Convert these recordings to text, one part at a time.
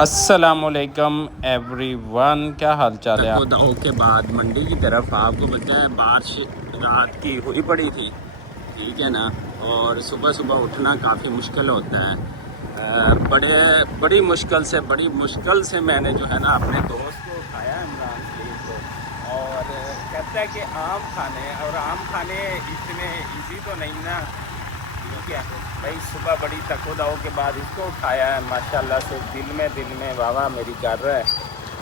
अस्सलामुअलैकुम एवरीवन, क्या हाल चाल है? दो के बाद मंडी की तरफ आपको पता है बारिश रात की हुई पड़ी थी, ठीक है ना। और सुबह सुबह उठना काफ़ी मुश्किल होता है। बड़ी मुश्किल से मैंने जो है ना अपने दोस्त को उठाया, इमरान सलीम को, और कहता है कि आम खाने इतने इजी तो नहीं ना, ठीक है भाई। सुबह बड़ी तको-दाओ के बाद इसको उठाया है, माशाल्लाह से दिल में वाह मेरी कर रहा है।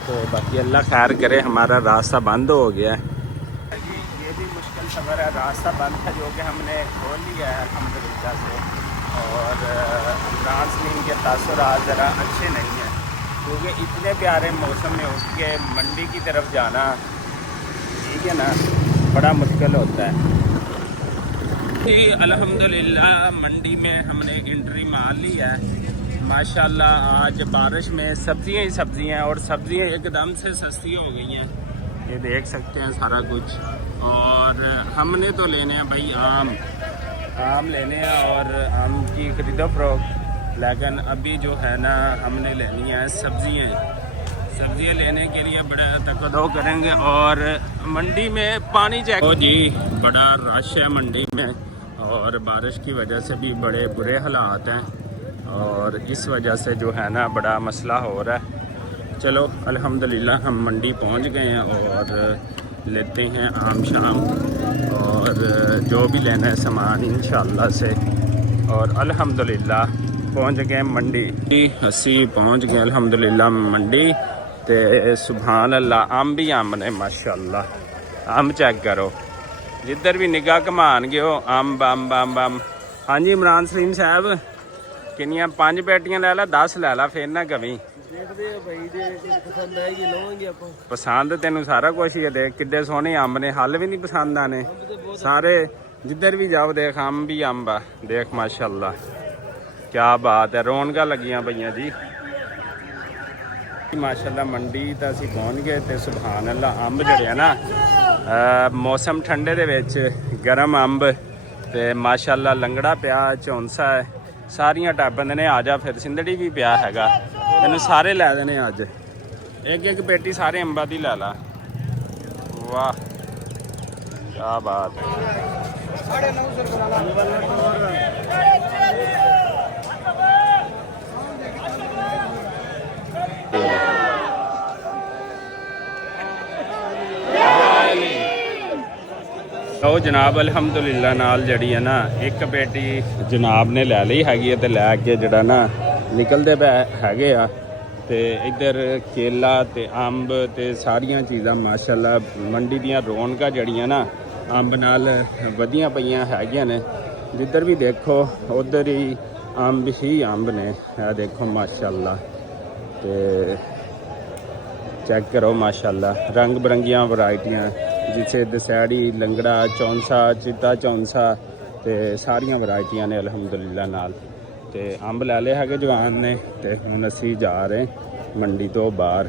तो बाकी अल्लाह खैर करे, हमारा रास्ता बंद हो गया है जी। ये भी मुश्किल सफ़र है, रास्ता बंद था जो कि हमने खोल लिया है अल्हम्दुलिल्लाह से। और इमरान सलीम के तासुरात ज़रा अच्छे नहीं हैं, क्योंकि इतने प्यारे मौसम में उठ के मंडी की तरफ जाना, ठीक है ना, बड़ा मुश्किल होता है। अल्हम्दुलिल्लाह मंडी में हमने एंट्री मार ली है माशाल्लाह। आज बारिश में सब्जियां ही सब्जियां, और सब्जियां एकदम से सस्ती हो गई हैं, ये देख सकते हैं सारा कुछ। और हमने तो लेने हैं भाई आम लेने हैं, और आम की खरीदो फरोख्त। लेकिन अभी जो है ना हमने लेनी है सब्जियां लेने के लिए बड़ा तकदो करेंगे। और मंडी में पानी चेक जी, बड़ा रश है मंडी में, और बारिश की वजह से भी बड़े बुरे हालात हैं, और इस वजह से जो है ना बड़ा मसला हो रहा है। चलो अल्हम्दुलिल्लाह हम मंडी पहुंच गए हैं, और लेते हैं आम शाम और जो भी लेना है सामान इंशाअल्लाह से। और अल्हम्दुलिल्लाह पहुंच गए मंडी, असी पहुंच गए अल्हम्दुलिल्लाह मंडी। ते सुभान अल्लाह, आम भी आम ने माशाअल्लाह। आम चेक करो, जिधर भी निगाह घमान गए हो अंब अंब अंब अंब। हाँ जी इमरान सलीम साहब, किनिया 5 पेटियां ले ला, 10 ले ला, फिर ना कमी। पसंद तेन सारा कुछ ही है, देख किड्डे सोहने अंब ने, हल भी नहीं पसंद आने सारे। जिधर भी जाओ देख अंब ही अंब आ, देख माशाअल्लाह क्या बात है, रौनक लगियां पईयां जी माशाअल्लाह। मंडी तो असीं पहुंच गए, तो सुभान अल्लाह अंब जड़े है ना, मौसम ठंडे दे विच गरम अंब, ते माशाअल्लाह लंगड़ा पिया, चौंसा है, सारियां टब्बन ने। आ जा फिर, सिंधड़ी भी पिया हैगा, तैनूं सारे लै देने अज। एक पेटी सारे अंबा दी लै ला, वाह क्या बात है। तो जनाब अल्हम्दुलिल्लाह नाल जड़ी है ना एक पेटी जनाब ने लै ली हैगी, ते लैके जड़ा ना निकलते पे हैगे आ। ते इधर केला ते अंब ते सारियां चीज़ां माशाअल्लाह मंडी दियां रौनकां जड़ियां ना अंब नाल वधियां पईयां हैगियां ने। जिधर भी देखो उधर ही अंब ने, देखो माशाअल्लाह। ते चेक करो माशाअल्लाह, रंग बिरंगियां वैरायटियां, जिसे दसैड़ी, लंगड़ा, चौंसा, चिट्टा चौंसा, ते सारियां वैरायटियां ने अल्हम्दुलिल्लाह नाल। ते अंब लै ले हैगे जवान ने, ते हुण असीं जा रहे मंडी तो बाहर।